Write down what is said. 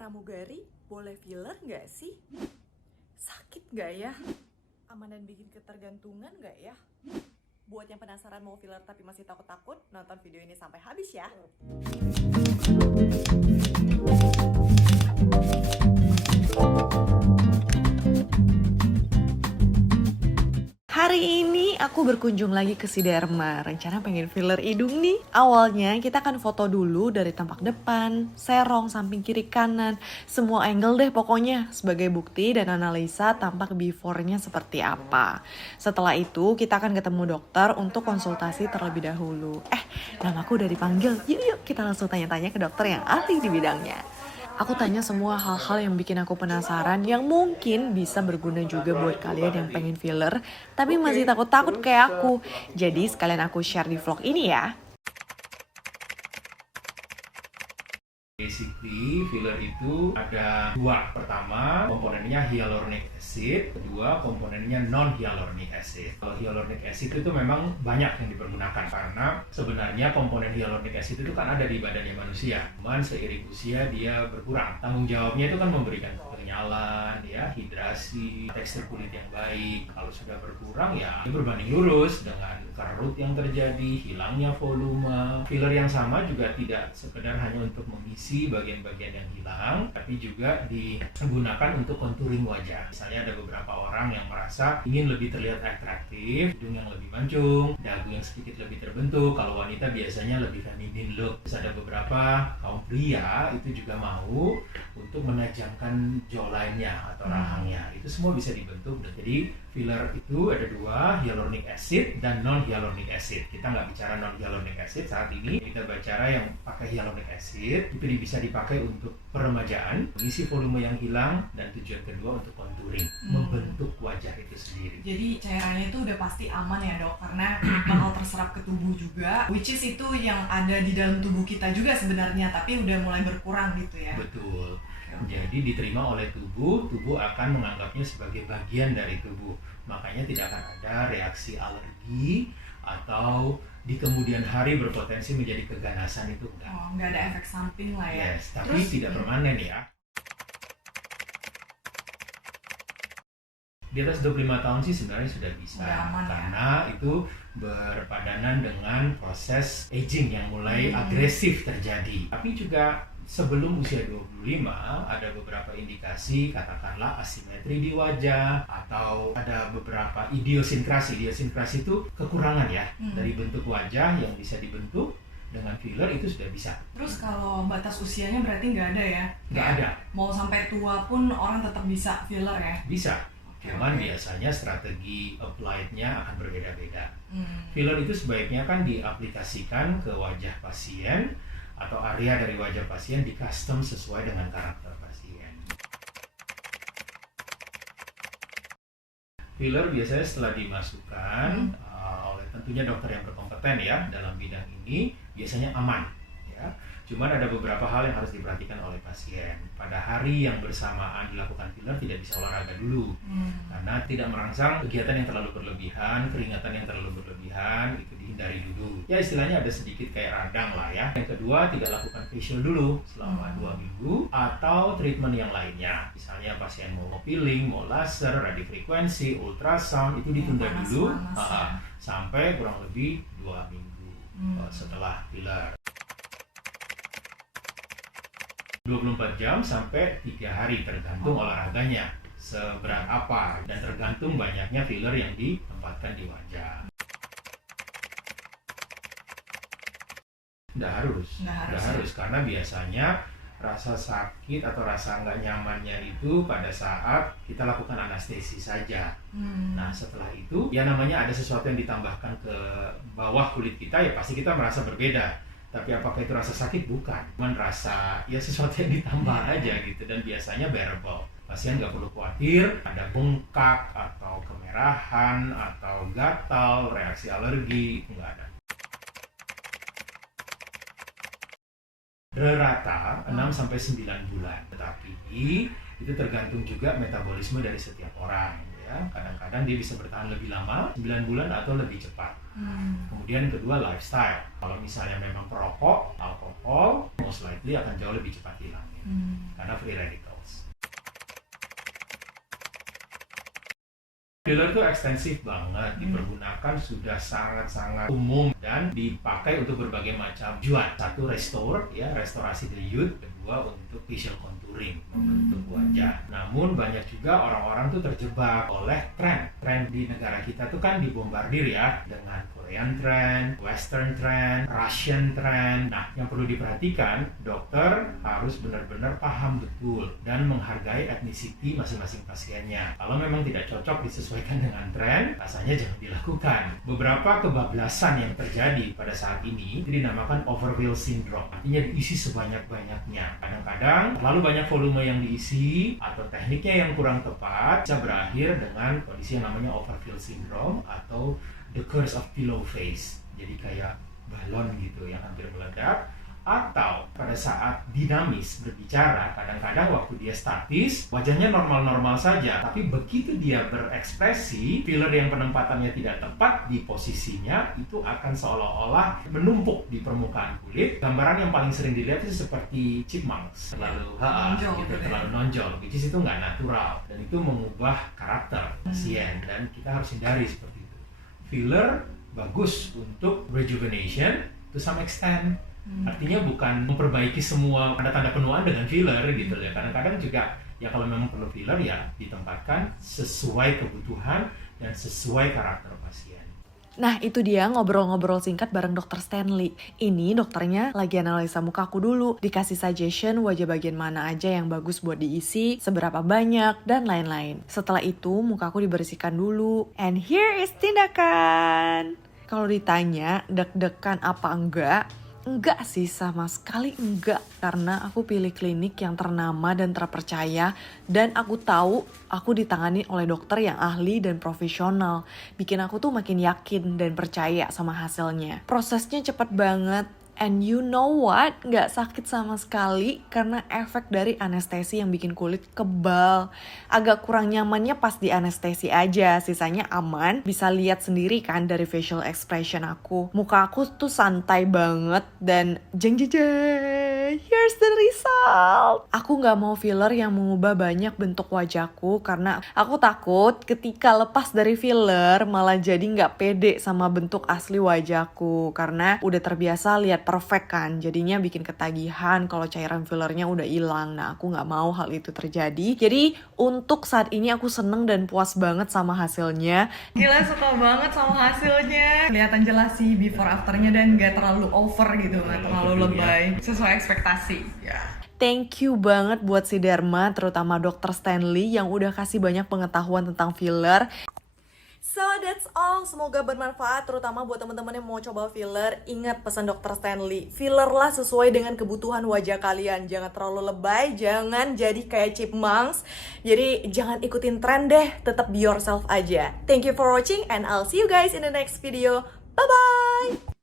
Pramugari, boleh filler nggak sih? Sakit nggak ya? Aman dan bikin ketergantungan nggak ya? Buat yang penasaran mau filler tapi masih takut-takut, nonton video ini sampai habis ya. Hari ini aku berkunjung lagi ke Siderma. Rencana pengen filler hidung nih. Awalnya kita akan foto dulu dari tampak depan, serong, samping kiri kanan. Semua angle deh pokoknya. Sebagai bukti dan analisa tampak before-nya seperti apa. Setelah itu kita akan ketemu dokter untuk konsultasi terlebih dahulu. Namaku udah dipanggil. Yuk kita langsung tanya-tanya ke dokter yang ahli di bidangnya. Aku tanya semua hal-hal yang bikin aku penasaran yang mungkin bisa berguna juga buat kalian yang pengen filler tapi masih takut-takut kayak aku. Jadi sekalian aku share di vlog ini ya. Basically, filler itu ada dua. Pertama, komponennya hyaluronic acid. Kedua, komponennya non-hyaluronic acid. Kalau hyaluronic acid itu memang banyak yang dipergunakan karena sebenarnya komponen hyaluronic acid itu kan ada di badannya manusia. Cuman seiring usia dia berkurang. Tanggung jawabnya itu kan memberikan penyalan, ya, hidrasi, tekstur kulit yang baik. Kalau sudah berkurang ya dia berbanding lurus dengan kerut yang terjadi, hilangnya volume. Filler yang sama juga tidak sekedar hanya untuk mengisi bagian-bagian yang hilang, tapi juga digunakan untuk contouring wajah. Misalnya ada beberapa orang yang merasa ingin lebih terlihat atraktif, hidung yang lebih mancung, dagu yang sedikit lebih terbentuk. Kalau wanita biasanya lebih feminine look. Terus ada beberapa kaum pria itu juga mau untuk menajamkan jawline-nya atau rahangnya. Itu semua bisa dibentuk. Jadi filler itu ada dua, hyaluronic acid dan non-hyaluronic acid. Kita nggak bicara non-hyaluronic acid saat ini, kita bicara yang pakai hyaluronic acid. Itu bisa dipakai untuk peremajaan, mengisi volume yang hilang, dan tujuan kedua untuk contouring, membentuk wajah itu sendiri. Jadi cairannya itu udah pasti aman ya dok, karena bakal terserap ke tubuh juga, which is itu yang ada di dalam tubuh kita juga sebenarnya, tapi udah mulai berkurang gitu ya. Betul. Jadi diterima oleh tubuh akan menganggapnya sebagai bagian dari tubuh. Makanya tidak akan ada reaksi alergi atau di kemudian hari berpotensi menjadi keganasan, itu enggak. Oh, nggak ada efek samping lah ya. Yes, tapi tidak permanen ya. Di atas 25 tahun sih sebenarnya sudah bisa, karena itu berpadanan dengan proses aging yang mulai agresif terjadi. Tapi juga sebelum usia 25 ada beberapa indikasi, katakanlah asimetri di wajah atau ada beberapa idiosinkrasi. Idiosinkrasi itu kekurangan ya dari bentuk wajah yang bisa dibentuk dengan filler, itu sudah bisa. Terus kalau batas usianya berarti nggak ada ya? Nggak ada. Mau sampai tua pun orang tetap bisa filler ya? Bisa. Cuman biasanya strategi applied-nya akan berbeda-beda. Filler itu sebaiknya kan diaplikasikan ke wajah pasien atau area dari wajah pasien, di custom sesuai dengan karakter pasien. Filler biasanya setelah dimasukkan oleh tentunya dokter yang berkompeten ya dalam bidang ini, biasanya aman ya. Cuman ada beberapa hal yang harus diperhatikan oleh pasien. Pada hari yang bersamaan dilakukan filler tidak bisa olahraga dulu, karena tidak merangsang kegiatan yang terlalu berlebihan, keringatan yang terlalu berlebihan, itu dihindari dulu. Ya istilahnya ada sedikit kayak radang lah ya. Yang kedua, tidak lakukan facial dulu selama 2 minggu atau treatment yang lainnya. Misalnya pasien mau peeling, mau laser, radiofrekuensi, ultrasound, itu ditunda dulu sampai kurang lebih 2 minggu setelah filler. 24 jam sampai 3 hari tergantung olahraganya seberat apa dan tergantung banyaknya filler yang ditempatkan di wajah. Nggak harus karena biasanya rasa sakit atau rasa nggak nyamannya itu pada saat kita lakukan anestesi saja. Nah setelah itu ya namanya ada sesuatu yang ditambahkan ke bawah kulit kita, ya pasti kita merasa berbeda. Tapi apakah itu rasa sakit? Bukan. Cuman rasa ya sesuatu yang ditambah aja gitu, dan biasanya bearable. Pasien nggak perlu khawatir ada bengkak atau kemerahan atau gatal, reaksi alergi, itu nggak ada. Rata 6-9 bulan. Tetapi itu tergantung juga metabolisme dari setiap orang. Kadang-kadang dia bisa bertahan lebih lama, 9 bulan atau lebih cepat. Kemudian yang kedua, lifestyle. Kalau misalnya memang perokok, alkohol, most likely akan jauh lebih cepat hilang. Karena free free radicals. Filler itu ekstensif banget, dipergunakan sudah sangat-sangat umum dan dipakai untuk berbagai macam tujuan. Satu, restore, ya, restorasi the youth. Kedua, untuk facial contouring, membentuk wajah. Namun banyak juga orang-orang tuh terjebak oleh tren. Tren di negara kita tuh kan dibombardir ya dengan Korean trend, Western trend, Russian trend. Nah, yang perlu diperhatikan, dokter harus benar-benar paham betul dan menghargai etnisiti masing-masing pasiennya. Kalau memang tidak cocok disesuaikan dengan tren, rasanya jangan dilakukan. Beberapa kebablasan yang terjadi pada saat ini itu dinamakan overfill syndrome. Artinya diisi sebanyak-banyaknya. Kadang-kadang terlalu banyak volume yang diisi atau tekniknya yang kurang tepat bisa berakhir dengan kondisi yang namanya overfill syndrome atau the curse of pillow face. Jadi kayak balon gitu yang hampir meledak. Atau pada saat dinamis berbicara, kadang-kadang waktu dia statis, wajahnya normal-normal saja. Tapi begitu dia berekspresi, filler yang penempatannya tidak tepat di posisinya, itu akan seolah-olah menumpuk di permukaan kulit. Gambaran yang paling sering dilihat itu seperti chipmunks, terlalu gitu, terlalu nonjol, which is itu nggak natural. Dan itu mengubah karakter pasien, dan kita harus hindari seperti itu. Filler bagus untuk rejuvenation to some extent. Artinya bukan memperbaiki semua tanda-tanda penuaan dengan filler gitu ya. Kadang-kadang juga ya kalau memang perlu filler ya ditempatkan sesuai kebutuhan dan sesuai karakter pasien. Nah, itu dia ngobrol-ngobrol singkat bareng Dr. Stanley. Ini dokternya lagi analisa mukaku dulu, dikasih suggestion wajah bagian mana aja yang bagus buat diisi, seberapa banyak, dan lain-lain. Setelah itu, mukaku dibersihkan dulu. And here is tindakan. Kalau ditanya deg-degan apa enggak? Enggak sih, sama sekali enggak. Karena aku pilih klinik yang ternama dan terpercaya. Dan aku tahu aku ditangani oleh dokter yang ahli dan profesional. Bikin aku tuh makin yakin dan percaya sama hasilnya. Prosesnya cepat banget. And you know what? Nggak sakit sama sekali karena efek dari anestesi yang bikin kulit kebal. Agak kurang nyamannya pas di anestesi aja, sisanya aman. Bisa lihat sendiri kan dari facial expression aku. Muka aku tuh santai banget dan jeng jeng jeng. Here's the result. Aku nggak mau filler yang mengubah banyak bentuk wajahku karena aku takut ketika lepas dari filler malah jadi nggak pede sama bentuk asli wajahku karena udah terbiasa lihat perfect kan, jadinya bikin ketagihan kalau cairan fillernya udah hilang. Nah, aku nggak mau hal itu terjadi. Jadi untuk saat ini aku seneng dan puas banget sama hasilnya. Gila, suka banget sama hasilnya. Kelihatan jelas sih before afternya dan nggak terlalu over gitu, nggak terlalu lebay. Sesuai ekspektasi. Ya. Thank you banget buat si Dharma, terutama Dr. Stanley yang udah kasih banyak pengetahuan tentang filler. So that's all, semoga bermanfaat terutama buat teman-teman yang mau coba filler. Ingat pesan Dr. Stanley, filler lah sesuai dengan kebutuhan wajah kalian. Jangan terlalu lebay, jangan jadi kayak chipmunks. Jadi jangan ikutin tren deh, tetap be yourself aja. Thank you for watching and I'll see you guys in the next video. Bye-bye!